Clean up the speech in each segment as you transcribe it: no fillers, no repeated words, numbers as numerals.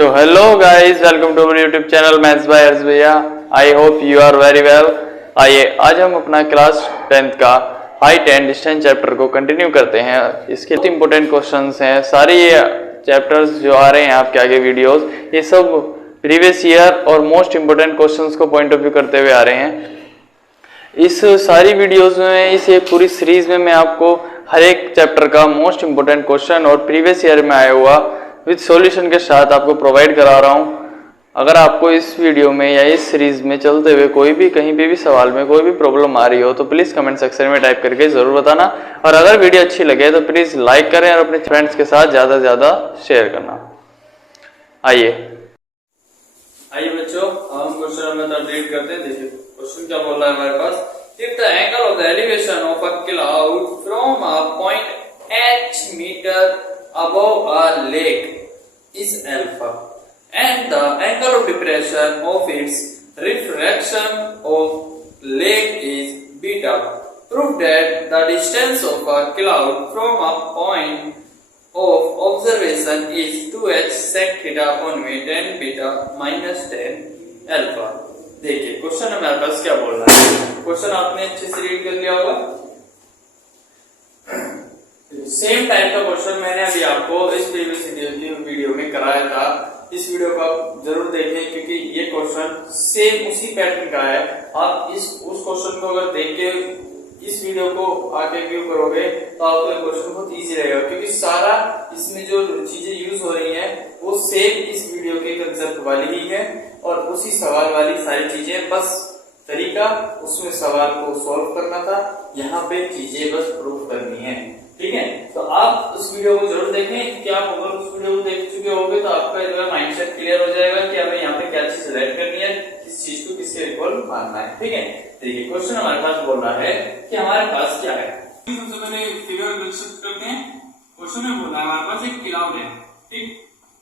So hello guys, welcome to our YouTube channel Maths by हर्ष भैया। I hope you are very well। आइए आज हम अपना class 10th का हाइट एंड डिस्टेंस चैप्टर को continue करते हैं। इसके बहुत इंपॉर्टेंट क्वेश्चंस हैं। सारे ये चैप्टर्स जो आ रहे हैं आपके आगे वीडियोस, ये सब प्रीवियस ईयर और मोस्ट इंपॉर्टेंट क्वेश्चंस को पॉइंट ऑफ व्यू करते हुए आ रहे हैं। इस सारी वीडियोस में, इस एक पूरी सीरीज में मैं आपको हर एक चैप्टर का मोस्ट इंपॉर्टेंट क्वेश्चन और प्रीवियस ईयर में आया हुआ विद सॉल्यूशन के साथ आपको प्रोवाइड करा रहा हूं। अगर आपको इस वीडियो में या इस सीरीज में चलते हुए कोई भी कहीं पे भी सवाल में कोई भी प्रॉब्लम आ रही हो तो प्लीज कमेंट सेक्शन में टाइप करके जरूर बताना। और अगर वीडियो अच्छी लगे तो प्लीज लाइक करें और अपने फ्रेंड्स के साथ ज्यादा से ज्यादा शेयर करना। आइए बच्चों, हम क्वेश्चन नंबर 8 करते हैं। देखिए क्वेश्चन क्या बोल रहा है हमारे पास। If the angle of the elevation of a cloud from a point h meter above a lake is alpha and the angle of depression of its refraction of lake is beta, prove that the distance of a cloud from a point of observation is 2h sec theta upon v tan beta minus tan alpha। देखिए question हमारे पास क्या बोल रहा है। Question आपने अच्छे से read कर लिया होगा। सेम टाइप का क्वेश्चन मैंने अभी आपको इस प्रीवियस वीडियो में कराया था। इस वीडियो को आप जरूर देखें क्योंकि ये क्वेश्चन सेम उसी पैटर्न का है। आप उस क्वेश्चन को अगर देख के इस वीडियो को आगे व्यू करोगे तो आपको ये क्वेश्चन बहुत इजी रहेगा, क्योंकि सारा इसमें जो चीजें यूज हो रही हैं वो सेम इस वीडियो के कंसेप्ट वाली ही है और उसी सवाल वाली सारी चीजें, बस तरीका उसमें सवाल को सॉल्व करना था, यहाँ पे चीजें बस प्रूफ करनी है। ठीक है, तो आप उस वीडियो को जरूर देखें कि आप अगर उस वीडियो को देख चुके होंगे तो आपका इतना माइंडसेट क्लियर हो जाएगा कि हमें यहाँ पे क्या चीज सिलेक्ट करनी है, किस चीज को किसके इक्वल मानना है। ठीक है, देखिए क्वेश्चन हमारे पास बोल रहा है कि हमारे पास क्या है। सबसे पहले फिगर कंस्ट्रक्ट करते हैं। क्वेश्चन में बोला है हमारे पास एक क्लाउड है। ठीक,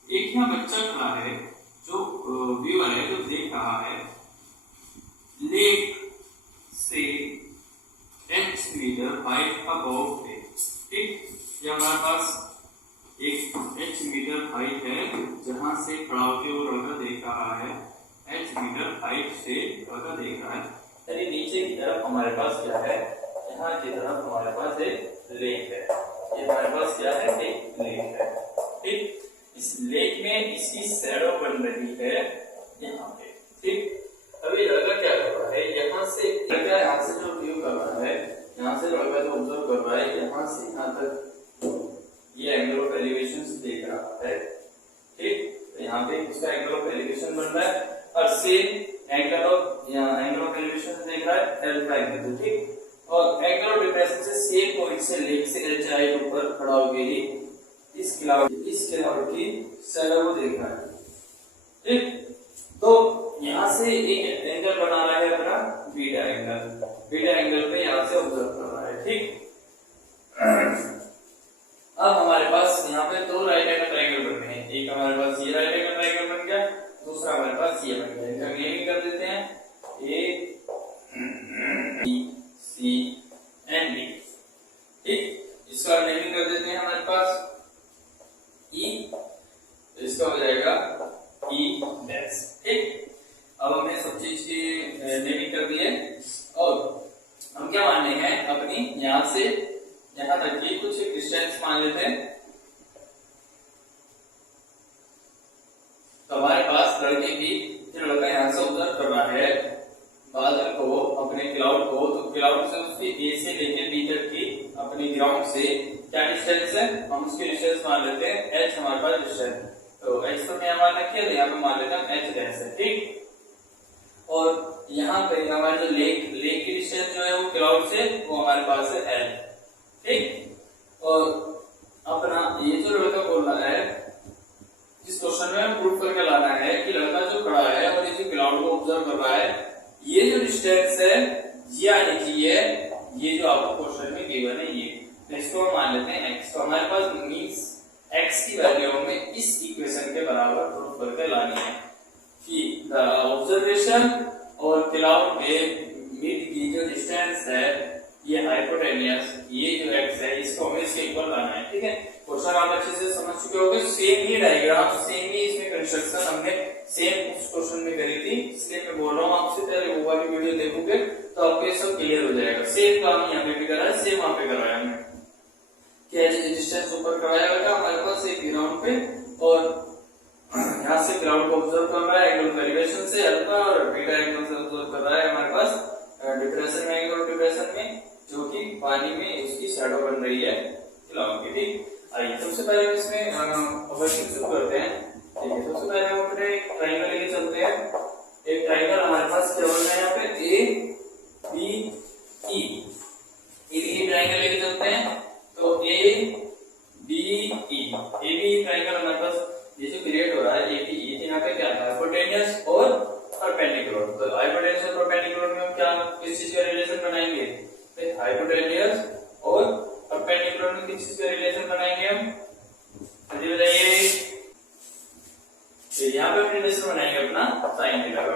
एक यहाँ बच्चा खड़ा है जो व्यूअर है, जो देख रहा है लेक से h meter height above lake. ठीक, ये हमारे पास एक h मीटर हाइट है जहां से खड़ा होकर वो लड़का देख रहा है। h मीटर हाइट से लड़का देख रहा है, यानी नीचे की तरफ हमारे पास क्या है, यहाँ की तरफ हमारे पास एक लेक है। ये हमारे पास क्या है, एक लेक है। ठीक, इस लेक में इसकी शैडो बन रही है यहाँ पे। ठीक, अभी लड़का क्या कर रहा है, यहाँ से लड़का यहाँ से जो व्यू कर रहा है, यहाँ से लड़का जो ऑब्जर्व कर रहा है, यहाँ से यहाँ तक ये एंगल ऑफ एलिवेशन देख रहा है। ठीक, तो यहाँ पे इसका एंगल ऑफ एलिवेशन बन रहा है और सेम एंगल ऑफ एलिवेशन देख रहा है अल्फा एंगल। ठीक, और एंगल ऑफ डिप्रेशन से सेम पॉइंट से लेक से h हाइट ऊपर खड़ा होकर ही इस क्लाउड की शैडो को देख रहा है। ठीक, तो यहाँ से एक एंगल बना रहा है अपना बीटा एंगल। बीटा एंगल पे यहाँ से ऑब्जर्व कर रहा है। ठीक, अब हमारे पास यहाँ पे दो राइट एंगल ट्रायंगल बन रहे हैं। एक हमारे पास ये राइट एंगल ट्रायंगल बन गया, दूसरा हमारे पास ये बन गया। इनका नेमिंग कर देते हैं A B C and D. ठीक, इसका नेमिंग कर देते हैं हमारे पास ई, तो इसका हो जाएगा ई डैश। ठीक, अब हमने सब चीज की नेमिंग कर दी है और हम क्या मानने हैं, अपनी यहाँ से यहाँ तक की कुछ डिस्टेंस मान लेते हैं। तो हमारे पास लड़के की जो लड़का यहाँ से ऑब्जर्व कर रहा है बादल को, अपने क्लाउड को, तो क्लाउड से उसकी ए से लेकर बी तक की अपनी ग्राउंड से क्या डिस्टेंस है, हम उसकी डिस्टेंस मान लेते हैं h। हमारे पास डिस्टेंस, तो h तो क्या मान रखिए, तो यहाँ पे मान लेते हैं h डैश है। ठीक, और यहाँ पे हमारे जो लेक की डिस्टेंस जो है वो क्लाउड से वो हमारे पास है l। ठीक, और अपना ये जो लड़का बोल रहा है, इस क्वेश्चन में प्रूफ करके लाना है कि लड़का जो खड़ा है और ये जो क्लाउड को ऑब्जर्व कर रहा है, ये जो डिस्टेंस है यानी कि ये जो आपको क्वेश्चन में गिवन है, ये इसको हम मान लेते हैं x। तो हमारे पास मींस x की वैल्यू हमें इस इक्वेशन के बराबर प्रूफ करके लानी है कि द ऑब्जर्वेशन और क्लाउड के बीच की जो डिस्टेंस है ये हाइपोटेनियस ये जो x है इसको हमें इसके इक्वल लाना है। ठीक है, क्वेश्चन आप अच्छे से समझ चुके होंगे। सेम ही डायग्राम, सेम ही इसमें कंस्ट्रक्शन हमने सेम उस क्वेश्चन में करी थी, इसलिए मैं बोल रहा हूँ आपसे पहले वो वाली वीडियो देखोगे तो आपको ये सब क्लियर हो जाएगा। सेम काम यहाँ पे भी करा है, सेम वहां पे कराया हमने। क्या डिस्टेंस ऊपर कराया गया हमारे पास एक ग्राउंड पे, और यहाँ से ग्राउंड को ऑब्जर्व कर रहा है एंगल एलिवेशन से अल्फा, और बीटा एंगल से ऑब्जर्व कर रहा है हमारे पास डिप्रेशन में, एंगल डिप्रेशन में, जो कि पानी में उसकी शैडो बन रही है क्लाउड की। ठीक, आइए सबसे पहले हम इसमें ऑब्जर्वेशन शुरू करते हैं। ठीक है, सबसे पहले हम अपने एक ट्रायंगल लेके चलते हैं। एक ट्रायंगल हमारे पास क्या बन रहा है यहाँ पे ए बी ई, ये ट्रायंगल लेके चलते हैं। तो ए बी ई ट्रायंगल हमारे पास ये जो क्रिएट हो रहा है ए बी ई, यहाँ पे क्या है हाइपोटेन्यूस और परपेंडिकुलर। तो हाइपोटेन्यूस और परपेंडिकुलर में हम क्या किस चीज का रिलेशन बनाएंगे, हाइपोटेन्यूस और परपेंडिकुलर में किस चीज का रिलेशन बनाएंगे हम, जल्दी बताइए। तो यहाँ पे रिलेशन बनाएंगे अपना साइन थीटा का,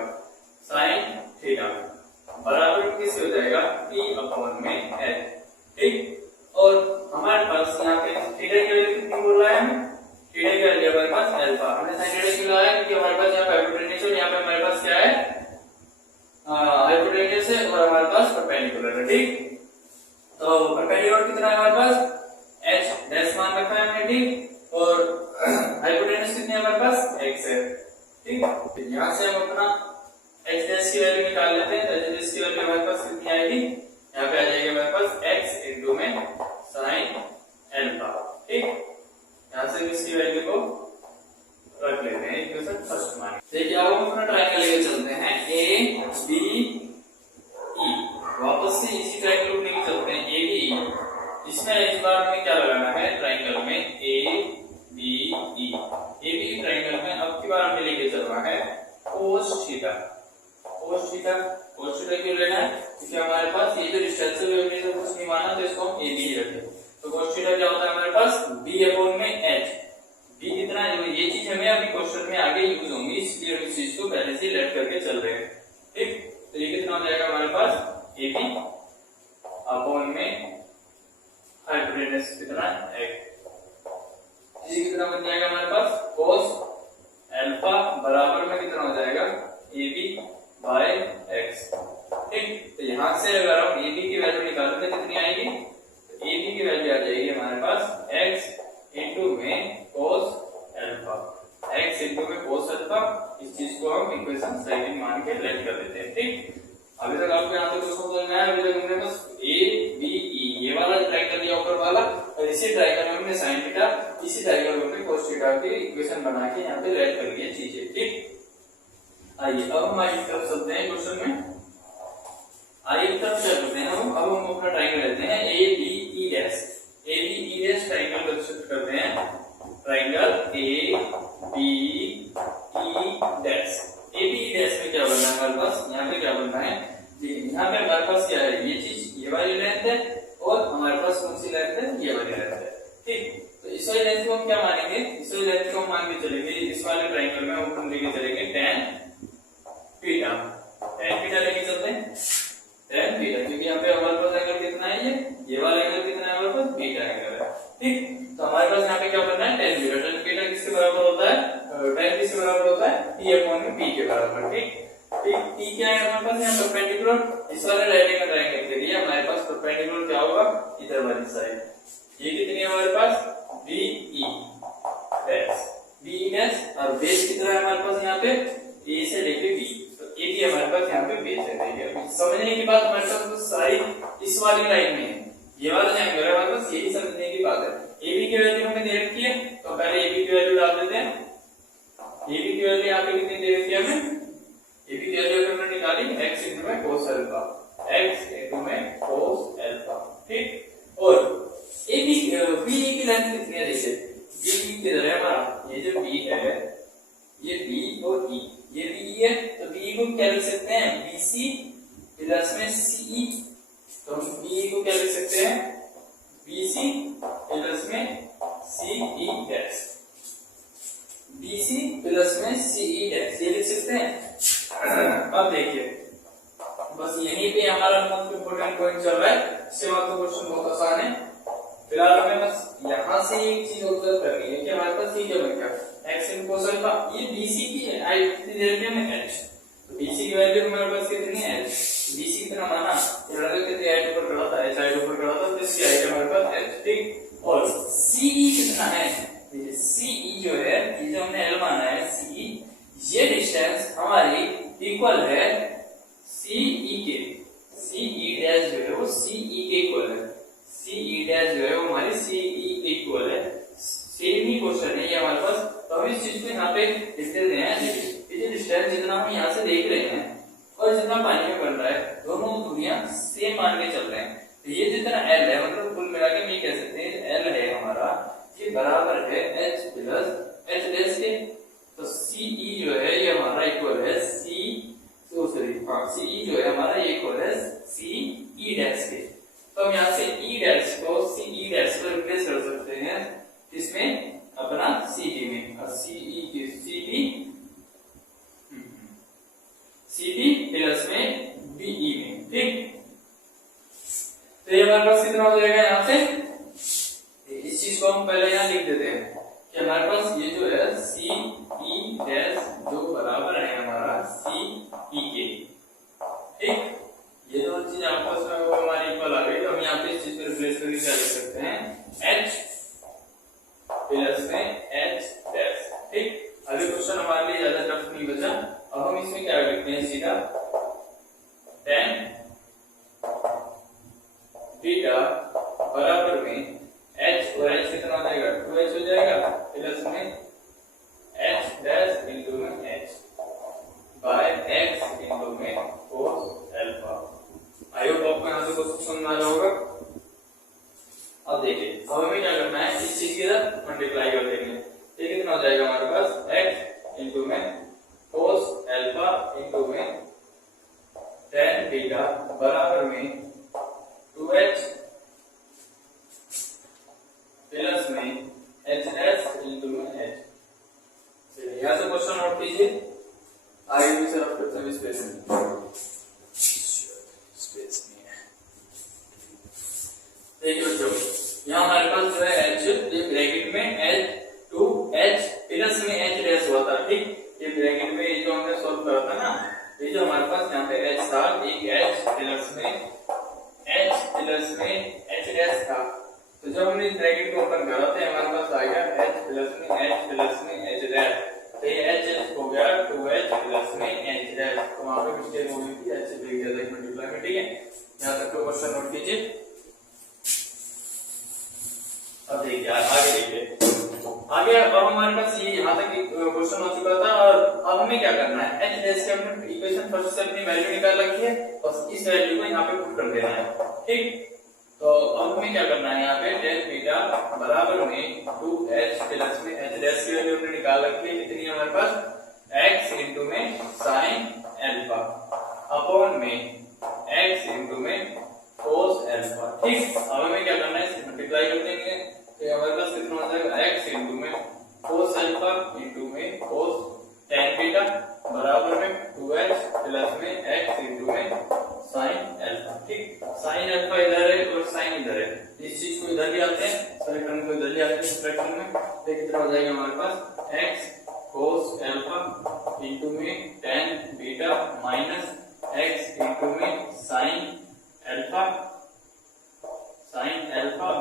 साइन थीटा बराबर किससे हो जाएगा p/में h। ठीक, और हमारे पास यहाँ पे थीटा की वैल्यू कितनी बोल रहा है हमें, थीटा की वैल्यू हमारे पास अल्फा, हमने साइन थीटा क्यों लगाया क्योंकि हमारे पास यहाँ पे हाइपोटेन्यूस और यहाँ पे हमारे पास क्या है हाइपोटेन्यूस है और हमारे पास परपेंडिकुलर है। ठीक, तो परपेंडिकुलर कितना है हमारे पास h डैश मान रखा है हमने। ठीक, और हाइपोटेन्यूस कितनी है हमारे पास x है। ठीक, तो यहाँ से हम अपना x डैश की वैल्यू निकाल लेते हैं। तो x की वैल्यू हमारे पास कितनी आएगी, यहाँ पे आ जाएगी हमारे पास x इनटू में sin अल्फा। ठीक, यहाँ से इसकी वैल्यू को रख लेते हैं इक्वेशन फर्स्ट मान। देखिए अब हम अपना ट्रायंगल लेके चलते हैं ए बी ई, वापस से इसी ट्रायंगल को लेके चलते हैं ए बी ई। इसमें इस बार हमें क्या लगाना है ट्रायंगल में A B E, A B triangle में अब की बार हमें लेके चलना है cos थीटा। cos थीटा क्यों लेना है, क्योंकि हमारे पास ये जो डिस्टेंस है हमने तो कुछ नहीं माना, तो इसको हम ए बी रखें। तो cos थीटा क्या होता है हमारे पास b/h, b कितना है, ये चीज हमें अभी क्वेश्चन में आगे यूज होंगी, इसलिए हम इस चीज को पहले से लेट करके चल रहे हैं। ठीक, तो ये कितना हो जाएगा हमारे पास ए बी अपॉन में हाइपोटेन्यूस कितना x, ये कितना बन जाएगा हमारे पास cos अल्फा बराबर में कितना हो जाएगा ए बी बाय एक्स। ठीक, तो यहाँ से अगर हम ए बी की वैल्यू निकालेंगे कितनी आएगी, तो ए बी की वैल्यू आ जाएगी हमारे पास x इनटू में cos अल्फा, x इनटू में cos अल्फा। इस चीज को हम इक्वेशन सेकंड मान के लेट कर देते हैं। ठीक, अभी तक आपको यहाँ तक समझ में आया। अभी तक हमने बस ए बी ई ये वाला ट्रायंगल लिया ऊपर वाला, और इसी ट्रायंगल में हमने sin थीटा, इसी ट्रायंगल में हमने cos थीटा की इक्वेशन बना के यहाँ पे लेट कर लिए चीजें। ठीक, आइए अब हम आगे तरफ चलते हैं क्वेश्चन में। आइए तरफ क्या करते हैं अब हम अपना ट्रायंगल लेते हैं A B E dash, A B E dash triangle construct करते हैं। Triangle A B E dash, A B E dash में क्या बनना है हमारे पास, यहाँ पे क्या बनना है जी, यहाँ पे हमारे पास क्या है, ये चीज ये वाली लेंथ है और हमारे पास कौन सी लेंथ है, ये वाली लेंथ है। ठीक, तो इस वाली लेंथ को हम क्या मानेंगे, इस वाली लेंथ को हम मान के चलेंगे, इस वाले ट्रायंगल में हम लेके चलेंगे tan थीटा लेके चलते हैं tan थीटा, क्योंकि यहाँ पे हमारे पास एंगल कितना है, ये वाला एंगल कितना है हमारे पास बीटा एंगल है। ठीक, तो हमारे पास यहाँ पे क्या बनना है tan थीटा, tan थीटा किसके बराबर होता है, tan किसके बराबर होता है p/p के बराबर। ठीक, p क्या है हमारे पास यहाँ परपेंडिकुलर, इस वाले राइट एंगल ट्रायंगल के लिए हमारे पास परपेंडिकुलर क्या होगा इधर वाली साइड, ये कितनी है हमारे पास B E dash, B E dash, और बेस कितना है हमारे पास यहाँ पे ए से लेके बी, तो ए भी हमारे पास यहाँ पे बेस है। देखिए समझने की बात हमारे पास तो सारी इस वाली लाइन में है, ये वाला जो एंगल है हमारे पास यही समझने की बात है। ए बी की वैल्यू हमें दे रखी है, तो पहले ए बी की वैल्यू डाल देते हैं। ए बी की वैल्यू यहाँ पे कितनी दे रखी है हमें, ए बी की वैल्यू हमने निकाली x इनटू में cos अल्फा, x इनटू में cos अल्फा। ठीक, और ए बी बी की लेंथ कितनी है, देखिए बी किधर है हमारा, ये जो बी है ये बी और ई, ये बी है, तो बी को क्या लिख सकते हैं BC प्लस में CE, तो हम बी को क्या लिख सकते हैं BC प्लस में CE डैश, BC प्लस में CE डैश, ये लिख सकते हैं। अब देखिए बस यहीं पे हमारा मोस्ट इंपोर्टेंट पॉइंट चल रहा है, इसके बाद तो क्वेश्चन बहुत आसान है। पास यहाँ से एक चीज ऑब्जर्व करनी है कि हमारे पास ये क्या बन गया, x इन cos अल्फा, ये BC की है, आई कितनी दे रखी है हमें h, तो BC की वैल्यू हमारे पास कितनी है h, BC कितना माना, ये लगा कितने h ऊपर खड़ा था, h हाइट ऊपर खड़ा था, तो इसकी हाइट हमारे पास h, ठीक। और CE कितना है, CE जो है, ये जो हमने L माना है CE, ये डिस्टेंस हमारी इक्वल है CE के, CE डैश जो है वो CE के इक्वल है, CE डैश जो है वो हमारी CE के इक्वल है। सेम ही क्वेश्चन है ये हमारे पास, तो हम इस चीज को यहाँ पे लिख देते हैं, ये डिस्टेंस जितना हम यहाँ से देख रहे हैं और जितना पानी में बन रहा है, दोनों दूरियां सेम मान के चल रहे हैं, तो ये जितना L है, मतलब कुल मिला के हम ये कह सकते हैं L है हमारा, ये बराबर है H प्लस H डैश के, तो CE जो है ये हमारा इक्वल है CE जो है हमारा ये इक्वल है CE डैश के। तो हम यहाँ से E डैश को CE डैश को रिप्लेस कर सकते हैं इसमें अपना CP में, और CP प्लस में BE में, ठीक। तो ये हमारे पास कितना हो जाएगा, यहाँ से इस चीज को हम पहले यहाँ लिख देते हैं कि हमारे पास ये जो है CE डैश जो बराबर है हमारा CE के, ठीक। ये दो चीज आपस में हमारी इक्वल आ गई, तो हम यहाँ पे इस चीज को रिप्लेस करके क्या लिख सकते हैं, H प्लस में H डैश, ठीक। अभी क्वेश्चन हमारे लिए ज्यादा टफ नहीं बचा, अब हम इसमें क्या लिखते हैं सीधा, tan बीटा बराबर में H, और H कितना हो जाएगा, 2H हो जाएगा, प्लस में H डैश इंटू में H बाय X इंटू में cos अल्फा। आई होप आपको यहाँ से कुछ समझ आ रहा होगा। अब देखिए, अब हमें क्या करना है, इस चीज की तरफ मल्टीप्लाई कर देंगे, तो कितना हो जाएगा हमारे पास, x इंटू में cos अल्फा इंटू में tan बीटा बराबर में 2h प्लस में h डैश इंटू में h। चलिए यहाँ से क्वेश्चन नोट कीजिए, आगे भी सर आपको सब स्पेस नहीं है। देखिए बच्चों, यहाँ हमारे पास जो है h, ये ब्रैकेट में h2h प्लस में h डैश हुआ था, ठीक। ये ब्रैकेट में ये जो हमने सॉल्व करा था ना, ये जो हमारे पास यहाँ पे h था, एक h प्लस में h डैश था, तो जब हमने इस ब्रैकेट को ओपन करा था हमारे पास आ गया h प्लस में h डैश, तो ये h हो गया 2h प्लस में h डैश, तो वहां पे मिस्टेक हो गई थी, h लिख दिया था मल्टीप्लाई में, ठीक है। यहाँ तक को क्वेश्चन नोट कीजिए। अब देखिए आगे देखिए, आगे अब हमारे पास ये यहाँ तक क्वेश्चन हो चुका था, और अब हमें क्या करना है, h डैश के हमने इक्वेशन फर्स्ट से अपनी वैल्यू निकाल रखी है, बस इस वैल्यू को यहाँ पे पुट कर देना है, ठीक। तो अब हमें क्या करना है, यहाँ पे tan बीटा बराबर में 2h प्लस में h डैश की वैल्यू हमने निकाल रखी है, कितनी है हमारे पास, x इंटू में sin अल्फा अपॉन में x इंटू में cos अल्फा, ठीक। अब हमें क्या करना है, इसे मल्टीप्लाई कर देंगे, तो हमारे पास कितना हो जाएगा, x इंटू में cos अल्फा इंटू में cos tan बीटा बराबर में 2h प्लस में x इंटू में sin अल्फा, ठीक। sin अल्फा इधर है और sin इधर है, इस चीज को इधर ले आते हैं, समीकरण को इधर ले आते हैं सब्ट्रैक्शन में, तो कितना हो जाएगा हमारे पास, x cos अल्फा इंटू में tan beta minus x into में sin अल्फा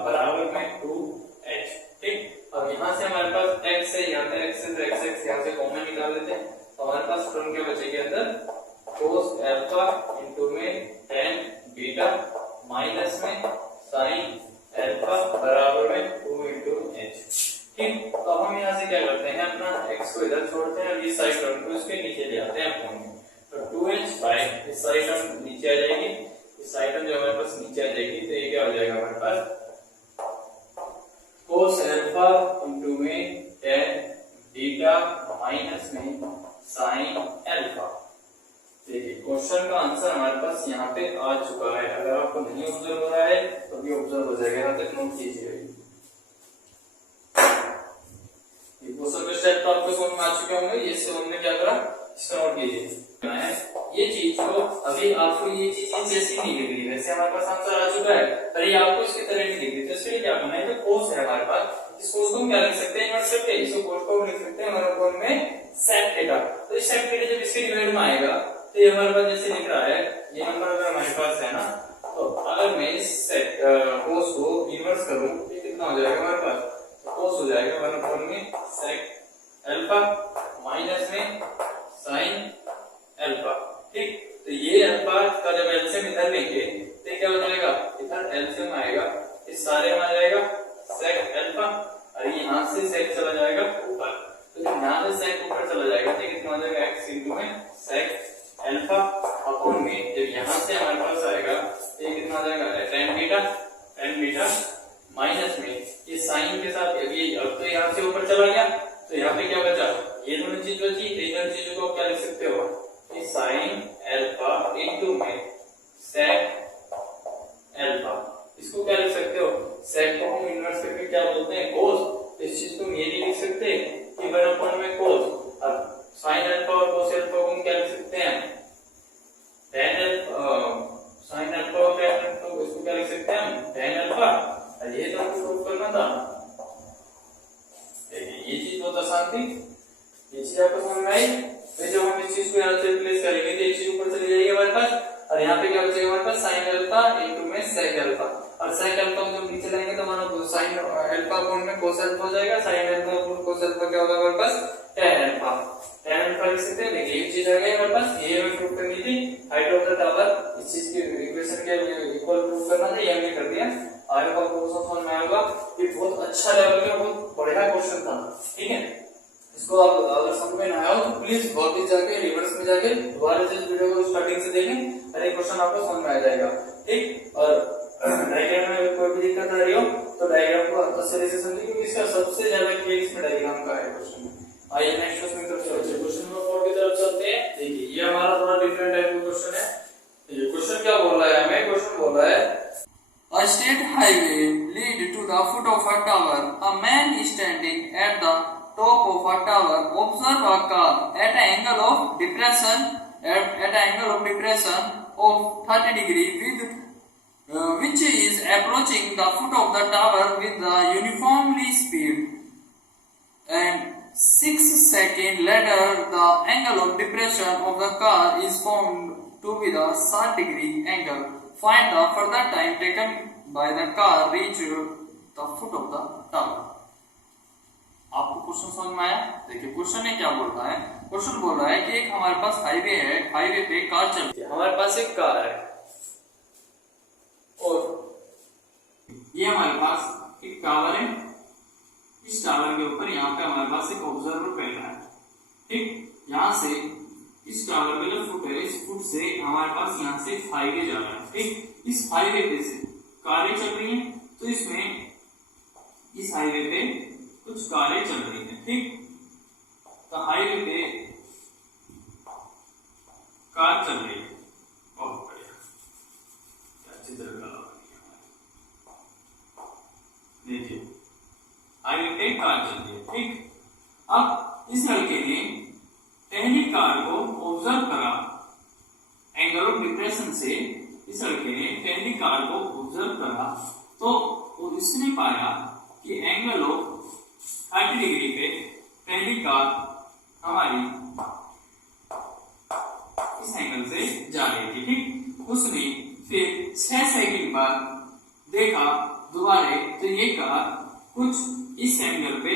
बराबर में 2h, ठीक। अब यहाँ से हमारे पास x है, यहाँ पे x है, तो x यहाँ से कॉमन निकाल लेते हैं, तो हमारे पास टर्म क्या बचेगा अंदर, cos अल्फा इंटू में tan बीटा माइनस में sin अल्फा बराबर में 2 इंटू h, ठीक। तो हम यहाँ से क्या करते हैं, अपना x को इधर छोड़ते हैं और इस साइड टर्म को इसके नीचे ले आते हैं अपने, तो 2h बाय इस साइड टर्म नीचे आ जाएगी, इस साइड टर्म जो हमारे पास नीचे आ जाएगी, तो ये क्या हो जाएगा हमारे पास, cos अल्फा इंटू में tan बीटा माइनस में sin अल्फा। देखिए क्वेश्चन का आंसर हमारे पास यहाँ पे आ चुका है, अगर आपको नहीं ऑब्जर्व हो रहा है तो भी ऑब्जर्व हो जाएगा, यहाँ तक नोट कीजिए। ये क्वेश्चन के स्टेप तो आपको समझ में आ चुके होंगे, ये से हमने क्या करा, इसका नोट कीजिए। ये चीज को अभी आपको ये चीज जैसी नहीं दिख रही, वैसे हमारे पास आंसर आ चुका है, पर ये आपको इसकी तरह नहीं दिख रही, तो इसके लिए क्या करना है, तो कोस है हमारे पास, इस कोस को हम क्या लिख सकते हैं, इन्वर्स करके इसको कोस को लिख सकते हैं 1/4 में sec थीटा। तो इस sec थीटा जब इसके डिवाइड में आएगा तो ये हमारे पास जैसे लिख रहा है, ये नंबर अगर हमारे पास है ना, तो अगर मैं इस कोस को इन्वर्स करूं तो कितना हो जाएगा हमारे पास, कोस हो जाएगा 1/4 में sec अल्फा माइनस में sin अल्फा। ठीक, तो ये अल्फा का जब एलसीएम इधर लेंगे तो क्या हो जाएगा, इधर एलसीएम आएगा, इस सारे में आ जाएगा sec अल्फा और यहाँ से sec चला जाएगा ऊपर, तो जब यहाँ से sec ऊपर चला जाएगा तो कितना हो जाएगा x इनटू में sec अल्फा अपॉन में, जब यहाँ से हमारे पास आएगा तो ये कितना हो जाएगा tan बीटा माइनस में ये साइन के साथ, अब तो यहाँ से ऊपर चला गया तो यहाँ पे क्या बचा, ये दोनों चीज बची, इन चीजों को क्या लिख सकते हो, ये साइन अल्फा इनटू में sec अल्फा, इसको क्या लिख सकते हो, sec को हम इन्वर्स करके क्या बोलते हैं cos, इस चीज को ये नहीं लिख सकते कि 1/4 में cos, अब sin अल्फा और cos अल्फा को हम क्या लिख सकते हैं tan अल्फा, sin अल्फा और tan अल्फा, तो इसको क्या लिख सकते हैं हम tan अल्फा, और ये तो हमको प्रूव करना था। देखिए ये चीज बहुत आसान थी, ये चीज आपको समझ में आई। तो जब हम इस चीज को यहाँ से रिप्लेस करेंगे तो ये चीज ऊपर चली जाएगी हमारे पास, और यहाँ पे क्या बचेगा हमारे पास sin अल्फा इनटू में sec अल्फा, और sec अल्फा को जब नीचे लाएंगे तो हमारा sin अल्फा अपॉन में cos अल्फा हो जाएगा, sin alpha upon cos alpha क्या होगा हमारे पास tan अल्फा लिख सकते हैं। देखिए ये चीज आ गई हमारे पास, ये हमें प्रूव करनी थी, हाइट ऑफ द टावर, इस चीज की इक्वेशन के इक्वल प्रूव करना था, ये हमने कर दिया। आगे का क्वेश्चन समझ में आएगा, ये बहुत अच्छा लेवल का बहुत बढ़िया क्वेश्चन था, ठीक है। इसको आप अगर समझ में ना आया हो तो प्लीज वापस जाके रिवर्स में जाके दोबारा से इस वीडियो को स्टार्टिंग से देखें, अरे क्वेश्चन आपको समझ में आ जाएगा, ठीक। और डायग्राम में कोई भी दिक्कत आ रही हो तो डायग्राम को अच्छे से समझिए, क्योंकि इसका सबसे ज्यादा केस इसमें डायग्राम का है क्वेश्चन में। आइए नेक्स्ट क्वेश्चन की तरफ चलते हैं, क्वेश्चन नंबर 4 की तरफ चलते हैं। देखिए ये हमारा थोड़ा डिफरेंट टाइप का क्वेश्चन है। ये क्वेश्चन क्या बोल रहा है हमें, क्वेश्चन बोल रहा है a state highway lead to the foot of a tower, a man is standing at the top of a tower, observe a car at an angle of depression of 30 degree which is approaching the foot of the tower with the uniformly speed, and 6 seconds later the angle of depression of the car is found to be the 60 degree angle. Find the further time taken by the car reach the foot of the tower. आपको question समझ में आया? देखिए question ने क्या बोल रहा है, क्वेश्चन बोल रहा है कि एक हमारे पास हाईवे है, हाईवे पे कार चलती है, हमारे पास एक कार है और ये हमारे पास एक टावर है, इस टावर के ऊपर यहाँ पे हमारे पास एक ऑब्जर्वर बैठा है, ठीक। यहाँ से इस टावर पे जो फुट है, इस फुट से हमारे पास यहाँ से हाईवे जा रहा है, ठीक। इस हाईवे पे से कारें चल रही हैं, तो इसमें इस हाईवे पे कुछ कारें चल रही हैं, ठीक। तो हाईवे पे कार चल रही है, बहुत बढ़िया, अच्छी तरह देखिए हाईवे पे कार चल रही है, ठीक। अब इस लड़के ने पहली कार को ऑब्जर्व करा एंगल ऑफ डिप्रेशन से, इस लड़के ने पहली कार को ऑब्जर्व करा तो इसने पाया कि एंगल ऑफ 30 डिग्री पे पहली कार हमारी इस एंगल से जा रही थी, ठीक। उसने फिर 6 सेकंड बाद देखा दोबारा तो ये कार कुछ इस एंगल पे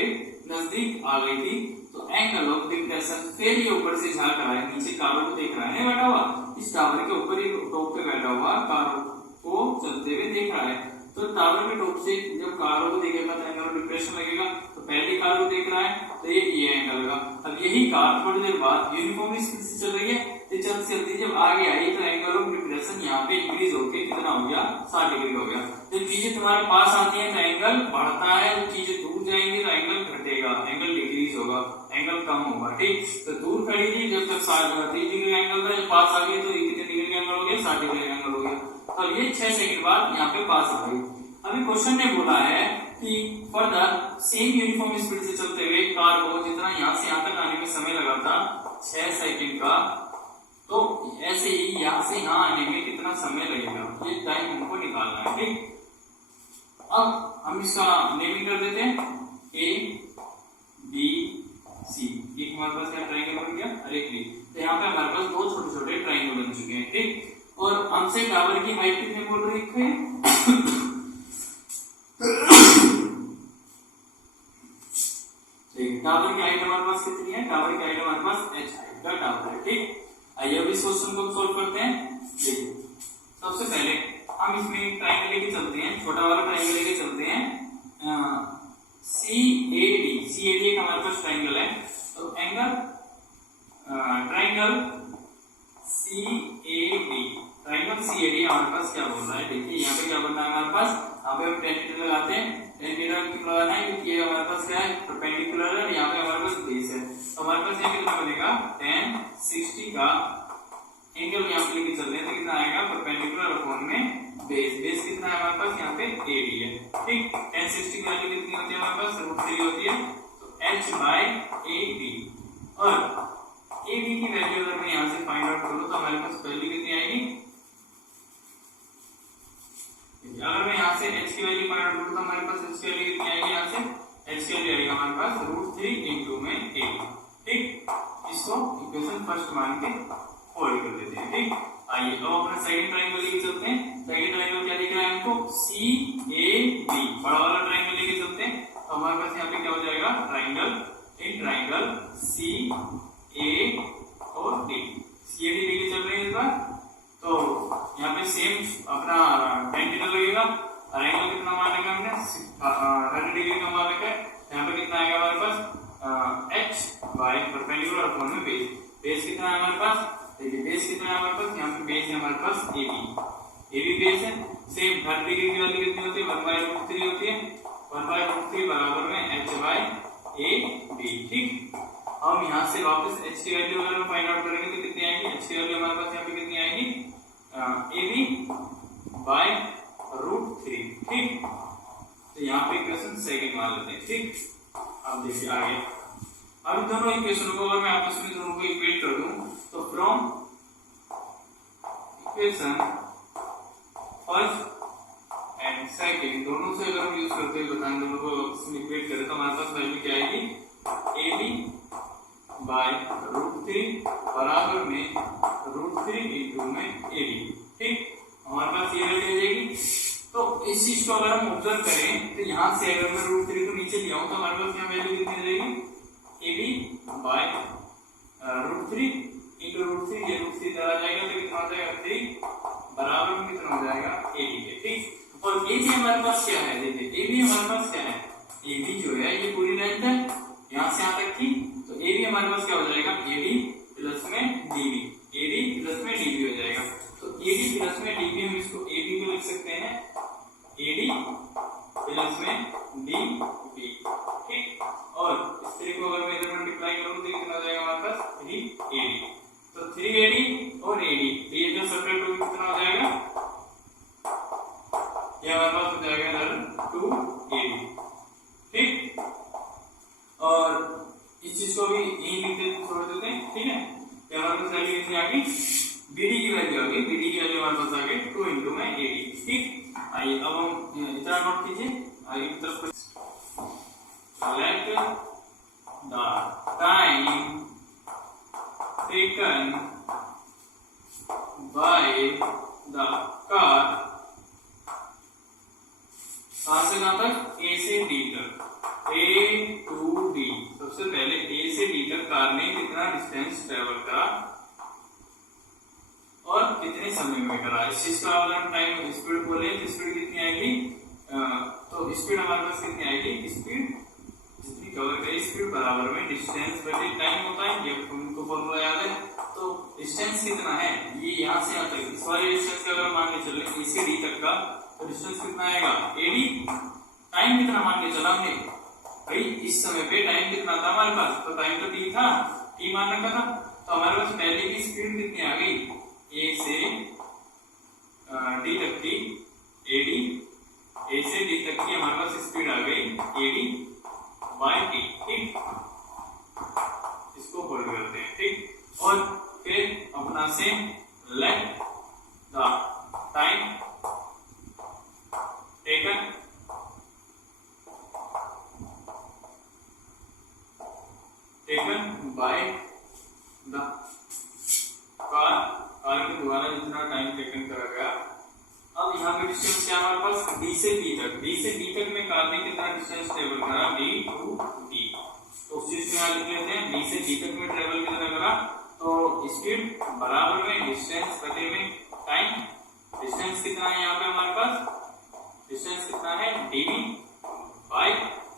नजदीक आ गई थी, तो एंगल ऑफ डिप्रेशन फिर ये ऊपर से झांक रहा है, नीचे कारों को देख रहा है बैठा हुआ, इस टावर के ऊपर ही टॉप पे बैठा हुआ कारों को चलते हुए देख रहा है। तो टावर के टॉप से जब कारों को देखेगा तो एंगल ऑफ डिप्रेशन लगेगा, तो पहली कार को देख रहा है तो ये एंगल लगा। अब यही कार थोड़ी देर बाद यूनिफॉर्म स्पीड से चल रही है, तो चलती जब आगे आई तो एंगल ऑफ डिप्रेशन यहाँ पे इंक्रीज होके कितना हो गया, 60 डिग्री हो गया। जब चीजें तुम्हारे पास आती है तो एंगल बढ़ता है, जब चीजें दूर जाएंगी तो एंगल घटेगा, एंगल डिक्रीज होगा, एंगल कम होगा, ठीक। तो दूर खड़ी थी जब तक 30 डिग्री एंगल था, जब पास आ गई तो कितने डिग्री एंगल हो गया, 60 डिग्री एंगल हो गया। अब ये 6 सेकंड बाद यहाँ पे पास आ गई। अभी क्वेश्चन ने बोला है कि फर्दर सेम यूनिफॉर्म स्पीड से चलते हुए कार को जितना यहाँ से यहाँ तक आने में समय लगा था 6 सेकंड का, तो ऐसे ही यहाँ से यहाँ आने में कितना समय लगेगा, ये टाइम हमको निकालना है, ठीक। अब हम इसका नेमिंग कर देते हैं ए बी सी। एक हमारे पास क्या ट्राइंगल बन गया और एक बी। तो यहाँ पे हमारे पास दो छोटे छोटे ट्राइंगल बन चुके हैं, ठीक। और हमसे टावर की हाइट कितने बोल रहे हैं? टावर की हाइट हमारे पास कितनी है? टावर की हाइट हमारे पास h हाइट का टावर है, ठीक। आइए अब इस क्वेश्चन को सोल्व करते हैं। देखिए सबसे पहले हम इसमें एक ट्राइंगल लेके चलते हैं, छोटा वाला ट्राइंगल लेके चलते हैं CAD। CAD एक हमारे पास ट्राइंगल है, तो एंगल ट्राइंगल CAD हमारे पास क्या बोल रहा है? देखिए यहाँ पे क्या बनना है हमारे पास, यहाँ पे हम tan थीटा लगाते हैं। tan थीटा क्यों लगाना है? क्योंकि ये हमारे पास क्या है? परपेंडिकुलर है, यहाँ पे हमारे पास बेस है। तो हमारे पास ये कितना बनेगा? tan 60 का एंगल यहाँ पे लेके चल रहे हैं, तो कितना आएगा? परपेंडिकुलर अपॉन में बेस। बेस कितना है हमारे पास? यहाँ पे AD है, ठीक। tan 60 की वैल्यू कितनी होती है हमारे पास? √3 होती है, तो h/AD। और AD की वैल्यू अगर मैं यहाँ से फाइंड आउट करूँ तो हमारे पास वैल्यू कितनी आएगी? अगर मैं यहाँ से h की वैल्यू फाइंड आउट करूँ तो हमारे पास h की वैल्यू कितनी आएगी? यहाँ से h की वैल्यू आएगी हमारे पास √3 इंटू में AD, ठीक। इसको इक्वेशन फर्स्ट मान के फोल्ड कर देते हैं, ठीक। आइए अब अपना सेकंड ट्राइंगल लेके चलते हैं। सेकंड ट्राइंगल क्या दिख रहा है हमको? CAD, बड़ा वाला ट्राइंगल लेके चलते हैं। तो हमारे पास यहाँ पे क्या हो जाएगा? ट्राइंगल इन ट्राइंगल CA और D। CAD लेके चल रहे हैं इस बार, तो यहाँ पे सेम अपना tan थीटा लगेगा। एंगल कितना मान रखा हमने? 30 डिग्री का मान रखा है। यहाँ पे कितना आएगा हमारे पास? h परपेंडिकुलर अपॉन में बेस। बेस कितना है हमारे पास? देखिए बेस कितना है हमारे पास? यहाँ पे बेस है हमारे पास AB बेस है। सेम 30 डिग्री की वैल्यू कितनी होती है? 1/√3 होती है। 1/√3 बराबर में h/AB, ठीक। हम यहाँ से वापस h की वैल्यू अगर हम फाइंड आउट करेंगे तो कितनी आएगी? h की वैल्यू हमारे पास यहाँ पे कितनी आएगी? AB/√3, ठीक। तो यहाँ पे इक्वेशन सेकंड मान लेते हैं, ठीक। अब देखिए आगे, अब दोनों इक्वेशन को अगर मैं आपस में दोनों को इक्वेट कर दूं तो from equation first and second दोनों से अगर हम यूज करते हुए बताएं, दोनों को आपस में इक्वेट करें तो हमारे पास वैल्यू क्या आएगी? AB/√3 बराबर में √3 इंटू में AD, ठीक। हमारे पास ये वैल्यू आ जाएगी। तो इस चीज को अगर हम ऑब्जर्व करें तो यहाँ से अगर मैं √3 को नीचे लिया हूं तो हमारे पास यहाँ वैल्यू कितनी आ जाएगी? AB/√3 इंटू √3, ये √3 चला जाएगा तो कितना हो जाएगा? 3 बराबर में कितना हो जाएगा? AD के, ठीक। और AB हमारे पास क्या है? देखिए AB हमारे पास क्या है? AB जो है ये पूरी लेंथ है यहाँ से यहाँ तक की, तो AB हमारे पास क्या हो जाएगा? AD प्लस में DB, AD प्लस में DB हो जाएगा। तो AD प्लस में DB हम इसको AB को लिख सकते हैं AD प्लस में DB, ठीक। और इस तरीके को अगर मैं इधर मल्टीप्लाई करूं तो कितना आ जाएगा हमारे पास? 3AD। तो 3AD और AD ये जो सेपरेट होगी कितना हो जाएगा? ये हमारे पास हो जाएगा इधर 2AD, ठीक। और इस चीज को भी यही लिख देते, छोड़ देते हैं, ठीक है। ये हमारे पास वैल्यू कितनी आ गई? BD की वैल्यू आ गई। BD की वैल्यू हमारे पास आ गई 2 इंटू में AD, ठीक। आइए अब हम इतना नोट कीजिए आगे की तरफ। Select the time taken by the car, कहां से कहां तक? A से D तक, A to D। सबसे पहले A से D तक कार ने कितना डिस्टेंस ट्रेवल करा और कितने समय में करा। इस चीज का अगर हम टाइम स्पीड बोले तो स्पीड कितनी आएगी? तो स्पीड हमारे पास कितनी आएगी? स्पीड जितनी कवर करी स्पीड बराबर में डिस्टेंस बटे टाइम होता है। ये तुमको फॉर्मूला याद है। तो डिस्टेंस कितना है? ये यहाँ से यहाँ तक, इस वाले डिस्टेंस का अगर मान के चले A से D तक का, तो डिस्टेंस कितना आएगा? AD। टाइम कितना मान के चला हमने? भाई इस समय पे टाइम कितना था हमारे पास? तो टाइम तो T था, T मान रखा था। तो हमारे पास पहले की स्पीड कितनी आ गई? A से D तक की AD, A से D तक की हमारे पास स्पीड आ गई AD बाय T, ठीक। इसको होल्ड करते हैं, ठीक। और फिर अपना से let the time taken taken by the car के द्वारा जितना टाइम टेकन करा गया। अब यहाँ पे डिस्टेंस क्या हमारे पास D से B तक, D से B तक में कार ने कितना डिस्टेंस ट्रेवल करा D to D, तो उस चीज को यहाँ लिख लेते हैं। D से B तक में ट्रेवल कितना करा, तो स्पीड बराबर में डिस्टेंस बटे में टाइम। डिस्टेंस कितना है यहाँ पे हमारे पास, डिस्टेंस कितना है dv बाय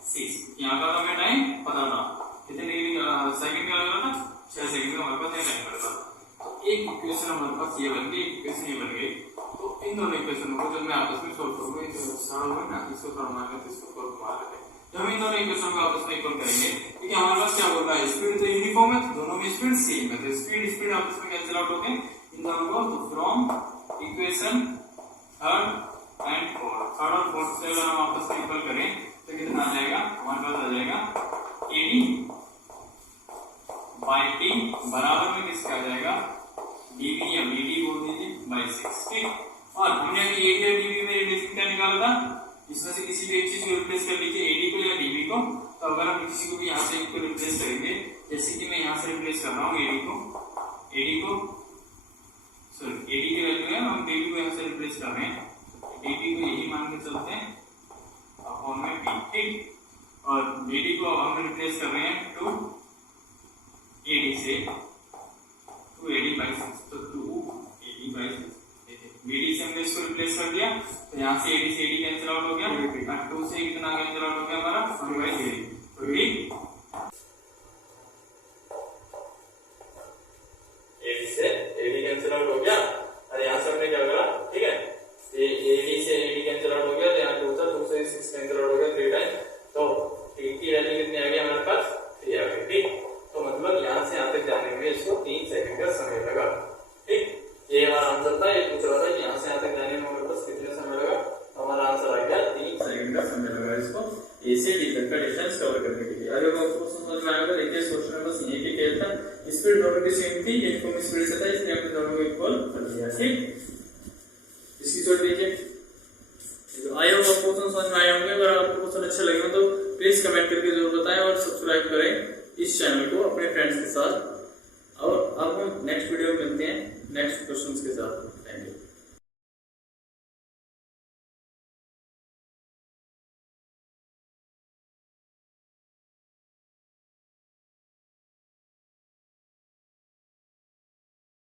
6। यहाँ का हमें टाइम पता था कितने डिग्री सेकंड का लग रहा था, 6 सेकंड का हमारे पास टाइम पड़ता। तो एक इक्वेशन हमारे पास ये बन गई, इक्वेशन ये बन गई। तो इन दोनों इक्वेशन को जब मैं आपस में सोल्व करूंगा, सरल होगा ना, इसको थोड़ा मार लेते, इसको थोड़ा मार लेते। जब हम इन दोनों इक्वेशन को आपस में इक्वल करेंगे, क्योंकि हमारे पास क्या होगा, स्पीड तो यूनिफॉर्म है, दोनों में स्पीड सेम है, तो स्पीड आपस में कैंसिल आउट होते हैं इन दोनों को। तो from equation third and fourth, third और फोर्थ से अगर हम आपस में इक्वल करें तो कितना आ जाएगा, हमारे पास आ जाएगा AD बाय T बराबर में किसका आ जाएगा, dv या dt बोल दीजिए बाय 6। ठीक, और हमने अभी AD और dv में रिलेशन क्या निकाला था, इसमें से किसी भी एक चीज को रिप्लेस कर लीजिए, AD को या dv को। तो अगर हम किसी को भी यहाँ से इसको रिप्लेस करेंगे, जैसे कि मैं यहाँ से रिप्लेस कर रहा हूँ AD को सॉरी AD की वैल्यू है, हम dv को यहाँ से रिप्लेस कर रहे हैं, dv को यही मान के चलते हैं अपॉन में p। ठीक, और dt को हम रिप्लेस कर रहे हैं 2 AD से 2 AD बाई 6, तो 2 AD बाई 6। BD से हमने इसको रिप्लेस कर दिया, तो यहाँ से AD कैंसिल आउट हो गया, और 2 से कितना कैंसिल आउट हो गया हमारा 1 बाई 3। तो ठीक, AD से AD कैंसिल आउट हो गया, और यहाँ से हमने क्या करा, ठीक है, AD से AD कैंसिल आउट हो गया, तो यहाँ 2 था, 2 से 6 कैंसिल आउट हो गया 3 टाइम, तो T की वैल्यू कितनी आ गई हमारे पास, 3 आ गई। ठीक, तो मतलब यहाँ से यहाँ तक जाने में इसको 3 सेकंड का समय लगा। ठीक, ये हमारा आंसर था। ये पूछ रहा था कि यहाँ से यहाँ तक जाने में हमारे पास कितने समय लगा, तो हमारा आंसर आ गया 3 सेकंड का समय लगा इसको A से D तक का डिस्टेंस कवर करने के लिए। अगर आपको समझ में आएगा, देखिए इस क्वेश्चन में बस ये भी कहता था, स्पीड दोनों की सेम थी, यूनिफॉर्म स्पीड से था, इसलिए हमने दोनों को इक्वल कर दिया। ठीक, इसकी सोच देखिए, आई होप आपको क्वेश्चन समझ में आए होंगे। अगर आपको क्वेश्चन अच्छे लगे तो प्लीज कमेंट करके जरूर बताएं, और सब्सक्राइब करें इस चैनल को अपने फ्रेंड्स के साथ। और अब हम नेक्स्ट वीडियो में मिलते हैं नेक्स्ट क्वेश्चंस के साथ। Thank you.